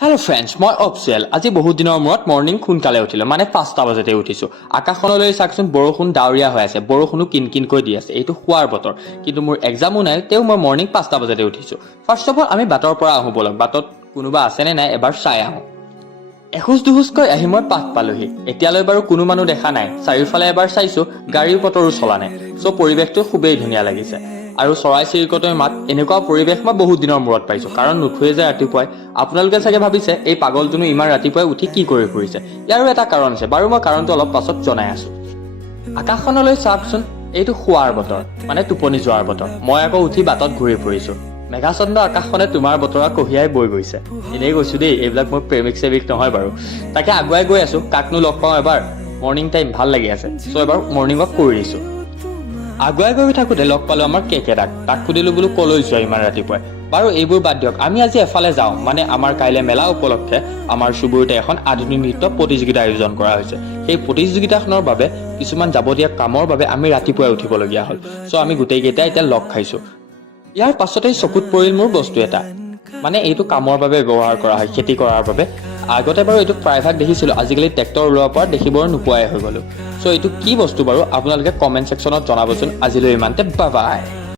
Hello' friends, মই অপচুৱেল। আজি বহুত দিনৰ মূৰত মৰ্ণিং সোনকালে উঠিলোঁ, মানে 5টা বজাতে উঠিছোঁ। আকাশখনলৈ চাওকচোন, বৰষুণ ডাৱৰীয়া হৈ আছে, বৰষুণো কিনকিনকৈ দি আছে। এইটো শুৱাৰ বতৰ, কিন্তু মোৰ এক্সামো নাই, তেও মই মৰ্ণিং 5টা বজাতে উঠিছোঁ। ফাৰ্ষ্ট অফ অল আমি বাটৰ পৰা আহোঁ ব'লক, বাটত কোনোবা আছেনে নাই এবাৰ চাই আহোঁ। এখোজ দুখোজকৈ আহি মই পাঠ পালোহি। এতিয়ালৈ বাৰু কোনো মানুহ দেখা নাই। চাৰিওফালে এবাৰ চাইছোঁ, গাড়ীৰ পতৰো চলা নাই। চ' পৰিৱেশটো খুবেই ধুনীয়া লাগিছে। আৰু চৰাই চিৰিকটিৰ মাত, এনেকুৱা পৰিৱেশ মই বহুত দিনৰ মূৰত পাইছোঁ, কাৰণ নুঠোৱে যে ৰাতিপুৱাই। আপোনালোকে চাগে ভাবিছে এই পাগলজনো ইমান ৰাতিপুৱাই উঠি কি কৰি ফুৰিছে। ইয়াৰো এটা কাৰণ আছে, বাৰু মই কাৰণটো অলপ পাছত জনাই আছোঁ। আকাশখনলৈ চাওকচোন, এইটো শুৱাৰ বতৰ, মানে টোপনি যোৱাৰ বতৰ। মই আকৌ উঠি বাটত ঘূৰি ফুৰিছোঁ। মেঘাচন্দ্ৰ আকাশখনে তোমাৰ বতৰা কঢ়িয়াই বৈ গৈছে। এনেই কৈছোঁ দেই, এইবিলাক মোৰ প্ৰেমিক চেমিক নহয় বাৰু। তাকে আগুৱাই গৈ আছোঁ, কাকনো লগ পাওঁ এবাৰ। মৰ্ণিং টাইম ভাল লাগি আছে, চ' এবাৰ মৰ্ণিং ৱাক কৰি দিছোঁ। আগুৱাই গৈ থাকোঁতে লগ পালোঁ আমাৰ কেকেৰাক। তাক সুধিলোঁ বোলো কলৈ যোৱা ইমান ৰাতিপুৱাই। বাৰু এইবোৰ বাদ দিয়ক, আমি আজি এফালে যাওঁ, মানে আমাৰ কাইলৈ মেলা উপলক্ষে আমাৰ চুবুৰীতে এখন আধুনিক নৃত্য প্ৰতিযোগিতা আয়োজন কৰা হৈছে। সেই প্ৰতিযোগিতাখনৰ বাবে কিছুমান যাৱতীয় কামৰ বাবে আমি ৰাতিপুৱাই উঠিবলগীয়া হ'ল। চ' আমি গোটেইকেইটাই এতিয়া লগ খাইছোঁ। ইয়াৰ পাছতেই চকুত পৰিল মোৰ বস্তু এটা, মানে এইটো কামৰ বাবে ব্যৱহাৰ কৰা হয়, খেতি কৰাৰ বাবে। আগতে বাৰু এইটো প্ৰায়ভাগ দেখিছিলোঁ, আজিকালি ট্ৰেক্টৰ ওলোৱাৰ পৰা দেখিবলৈ নোপোৱাই হৈ গ'লোঁ। চ' এইটো কি বস্তু বাৰু আপোনালোকে কমেণ্ট ছেকশ্যনত জনাবচোন। আজিলৈ ইমানতে, বাই বাই।